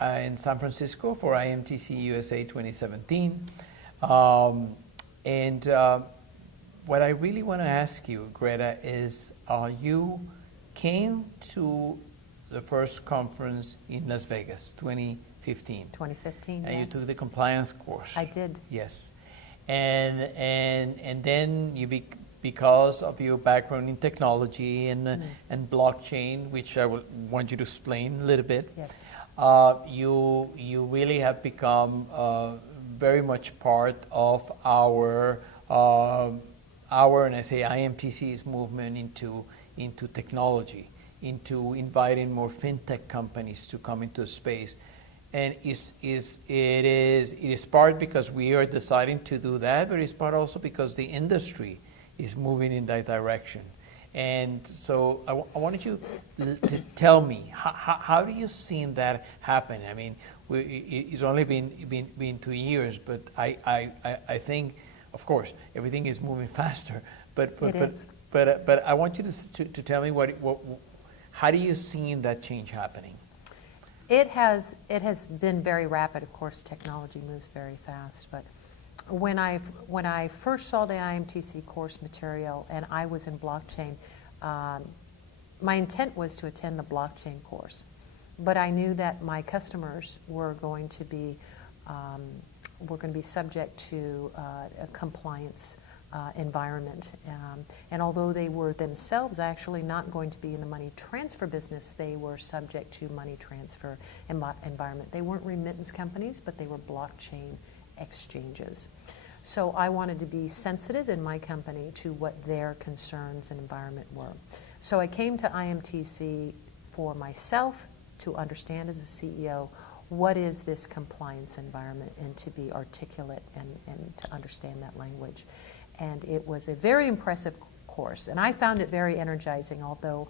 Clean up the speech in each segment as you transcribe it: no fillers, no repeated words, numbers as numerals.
in San Francisco for IMTC USA 2017. What I really want to ask you, Greta, is you came to the first conference in Las Vegas, 2015. 2015, and yes. you took the compliance course. I did. Yes. And then you because of your background in technology and blockchain, which I want you to explain a little bit. Yes. You really have become very much part of our and I say IMTC's movement into technology, into inviting more fintech companies to come into the space. And it is part because we are deciding to do that, but it's part also because the industry is moving in that direction. And so I wanted you to tell me, how do you see that happen? I mean, it's only been 2 years, but I think, of course, everything is moving faster. But I want you to tell me how do you see that change happening? It has been very rapid. Of course, technology moves very fast. But when I first saw the IMTC course material and I was in blockchain, my intent was to attend the blockchain course. But I knew that my customers were going to be subject to a compliance environment. And although they were themselves actually not going to be in the money transfer business, they were subject to money transfer environment. They weren't remittance companies, but they were blockchain exchanges. So I wanted to be sensitive in my company to what their concerns and environment were. So I came to IMTC for myself to understand as a CEO what is this compliance environment and to be articulate and to understand that language. And it was a very impressive course, and I found it very energizing, although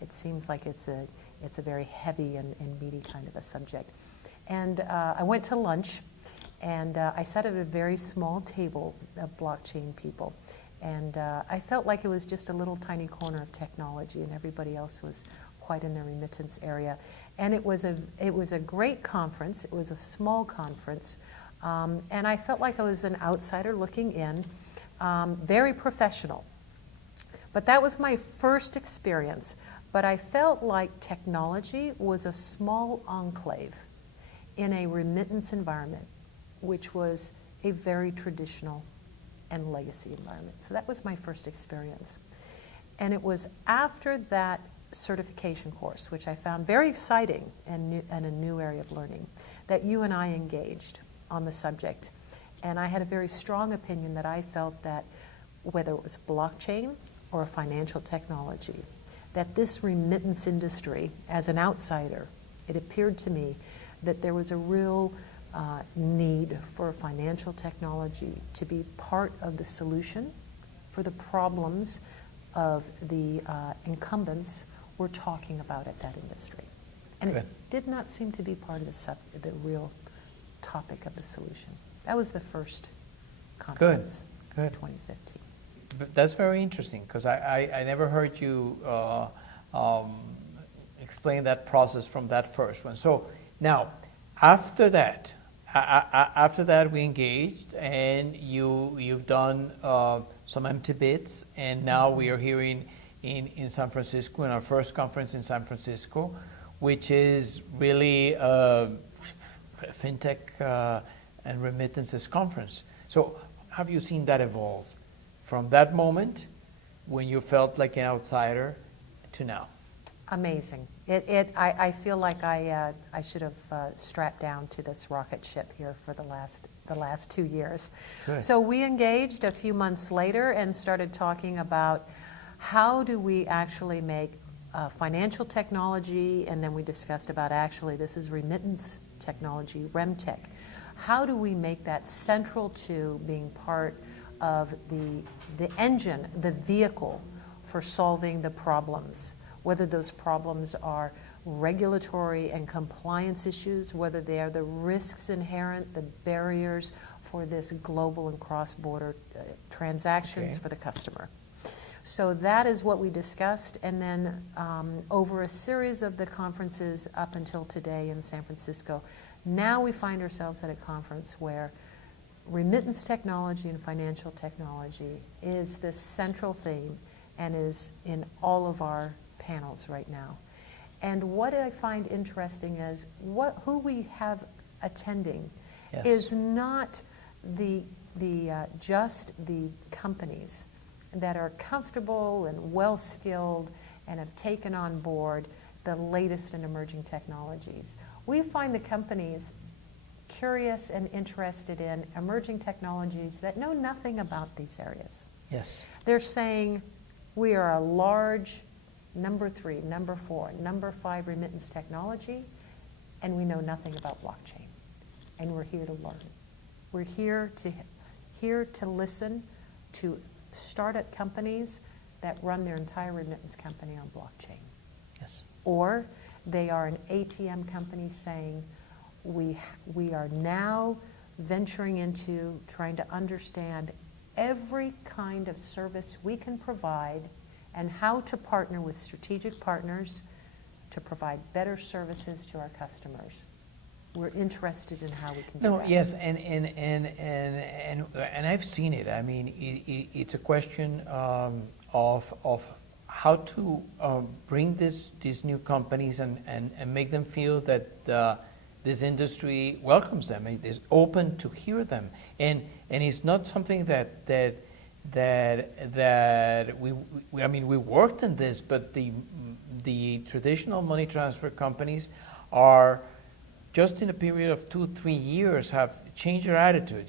it seems like it's a very heavy and meaty kind of a subject. And I went to lunch, and I sat at a very small table of blockchain people, and I felt like it was just a little tiny corner of technology, and everybody else was quite in the remittance area. And it was a great conference. It was a small conference. And I felt like I was an outsider looking in, very professional. But that was my first experience. But I felt like technology was a small enclave in a remittance environment, which was a very traditional and legacy environment. So that was my first experience. And it was after that certification course, which I found very exciting and a new area of learning, that you and I engaged on the subject. And I had a very strong opinion that I felt that whether it was blockchain or a financial technology, that this remittance industry, as an outsider, it appeared to me that there was a real need for financial technology to be part of the solution for the problems of the incumbents we're talking about at that industry. And Good. it did not seem to be part of the real topic of the solution. That was the first conference. Good. 2015. But that's very interesting, because I never heard you explain that process from that first one. So now, after that we engaged, and you've done some empty bits, and now we are hearing in San Francisco, in our first conference in San Francisco, which is really fintech and remittances conference. So have you seen that evolve from that moment when you felt like an outsider to now? Amazing. I feel like I should have strapped down to this rocket ship here for the last 2 years. Good. So we engaged a few months later and started talking about how do we actually make financial technology, and then we discussed about actually this is remittance technology, RemTech. How do we make that central to being part of the engine, the vehicle for solving the problems, whether those problems are regulatory and compliance issues, whether they are the risks inherent, the barriers for this global and cross-border transactions for the customer. So that is what we discussed, and then over a series of the conferences up until today in San Francisco, now we find ourselves at a conference where remittance technology and financial technology is the central theme and is in all of our panels right now. And what I find interesting is who we have attending Yes. is not just the companies that are comfortable and well-skilled and have taken on board the latest and emerging technologies. We find the companies curious and interested in emerging technologies that know nothing about these areas. Yes. They're saying we are a large number 3, number 4, number 5 remittance technology, and we know nothing about blockchain. And we're here to learn. We're here to listen to startup companies that run their entire remittance company on blockchain. Yes. Or they are an ATM company saying, we are now venturing into trying to understand every kind of service we can provide and how to partner with strategic partners to provide better services to our customers. We're interested in how we can do that. Yes, and I've seen it. I mean, it's a question of how to bring these new companies and make them feel that this industry welcomes them. It is open to hear them, and it's not something that we worked in this, but the traditional money transfer companies are just in a period of 2-3 years have changed their attitude,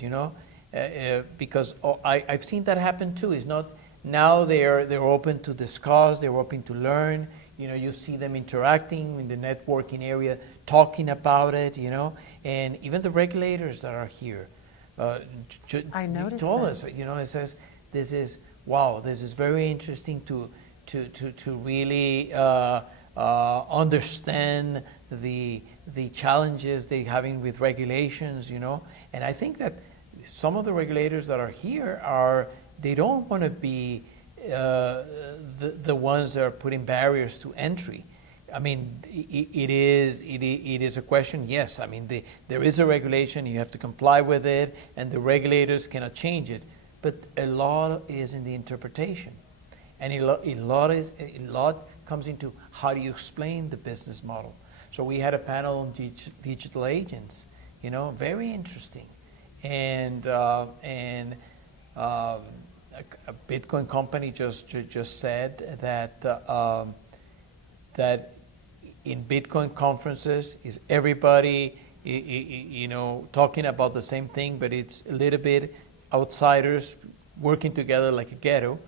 because I've seen that happen too. It's not now they're open to discuss, they're open to learn. You see them interacting in the networking area, talking about it, and even the regulators that are here. I noticed told that. us, it says this is very interesting to really understand the challenges they're having with regulations, and I think that some of the regulators that are here they don't want to be the ones that are putting barriers to entry. I mean, it is a question. Yes, I mean there is a regulation, you have to comply with it, and the regulators cannot change it. But a lot is in the interpretation, and a lot comes into how do you explain the business model. So we had a panel on digital agents, very interesting, and a Bitcoin company just said that in Bitcoin conferences is everybody talking about the same thing, but it's a little bit outsiders working together like a ghetto,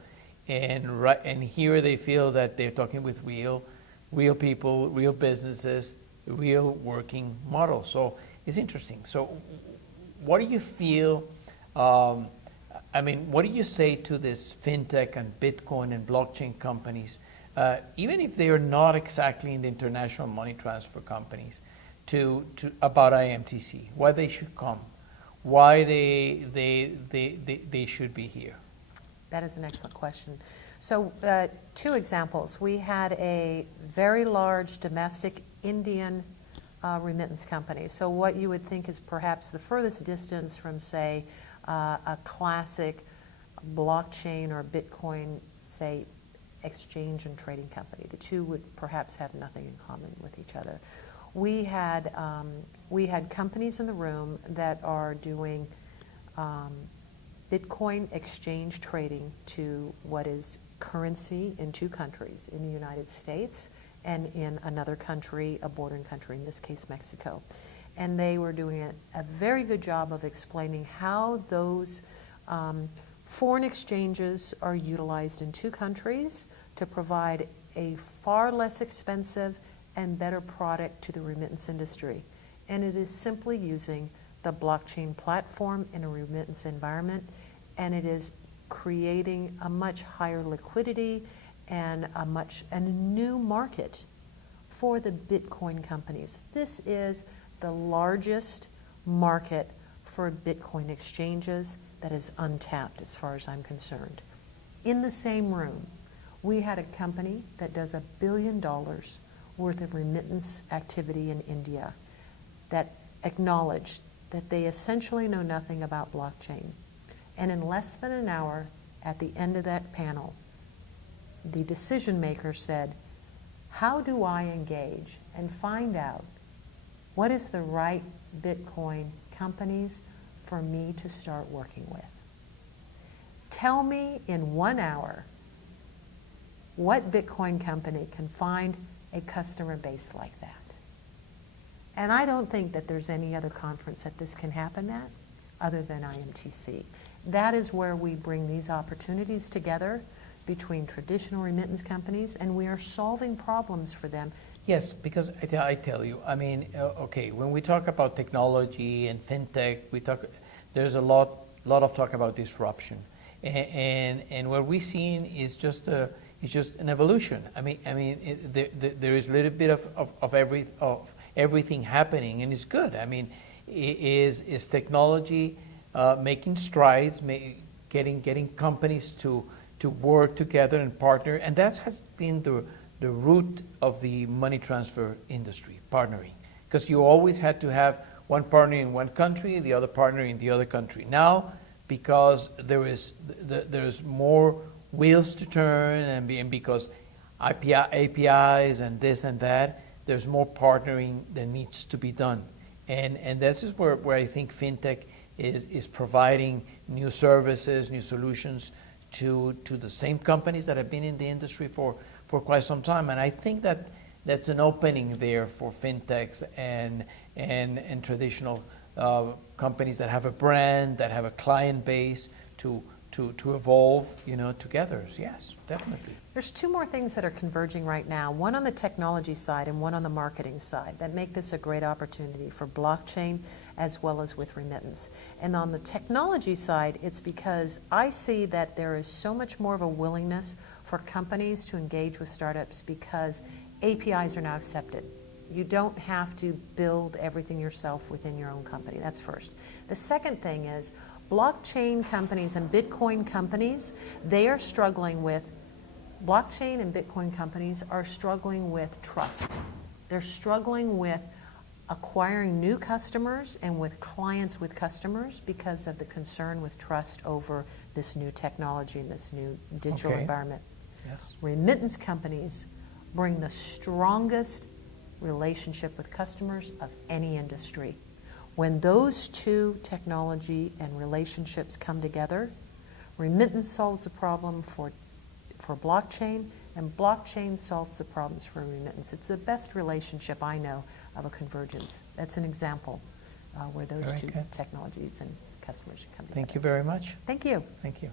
and here they feel that they're talking with real people, real businesses, real working models. So it's interesting. So what do you feel? What do you say to this fintech and Bitcoin and blockchain companies, even if they are not exactly in the international money transfer companies, about IMTC, why they should come, why they should be here? That is an excellent question. So 2 examples. We had a very large domestic Indian remittance company. So what you would think is perhaps the furthest distance from, say, a classic blockchain or Bitcoin, say, exchange and trading company. The 2 would perhaps have nothing in common with each other. We had companies in the room that are doing Bitcoin exchange trading to what is currency in 2 countries, in the United States and in another country, a bordering country, in this case Mexico. And they were doing a very good job of explaining how those foreign exchanges are utilized in 2 countries to provide a far less expensive and better product to the remittance industry. And it is simply using the blockchain platform in a remittance environment, and it is creating a much higher liquidity and a new market for the Bitcoin companies. This is the largest market for Bitcoin exchanges that is untapped as far as I'm concerned. In the same room, We had a company that does $1 billion worth of remittance activity in India that acknowledged that they essentially know nothing about blockchain. And in less than an hour, at the end of that panel, the decision maker said, how do I engage and find out what is the right Bitcoin companies for me to start working with? Tell me in 1 hour what Bitcoin company can find a customer base like that. And I don't think that there's any other conference that this can happen at other than IMTC. That is where we bring these opportunities together between traditional remittance companies, and we are solving problems for them. Yes, because I tell you, I mean, okay, when we talk about technology and fintech, there's a lot of talk about disruption, and what we're seeing is just an evolution. I mean, there is a little bit of everything happening, and it's good. I mean, is technology making strides, getting companies to work together and partner, and that has been the root of the money transfer industry, partnering, because you always had to have one partner in one country, the other partner in the other country. Now, because there's more wheels to turn, and because APIs and this and that, there's more partnering that needs to be done, and this is where I think fintech is providing new services, new solutions to the same companies that have been in the industry for quite some time. And I think that's an opening there for fintechs and traditional companies that have a brand, that have a client base to evolve, together. Yes, definitely. There's two more things that are converging right now, one on the technology side and one on the marketing side, that make this a great opportunity for blockchain as well as with remittance. And on the technology side, it's because I see that there is so much more of a willingness for companies to engage with startups because APIs are now accepted. You don't have to build everything yourself within your own company. That's first. The second thing is blockchain companies and Bitcoin companies, they are struggling with, blockchain and Bitcoin companies are struggling with trust. They're struggling with acquiring new customers and with clients with customers because of the concern with trust over this new technology and this new digital environment. Yes. Remittance companies bring the strongest relationship with customers of any industry. When those two technology and relationships come together, remittance solves the problem for blockchain, and blockchain solves the problems for remittance. It's the best relationship I know of a convergence. That's an example where those Very two good. technologies and customers come together. Thank you very much. Thank you. Thank you.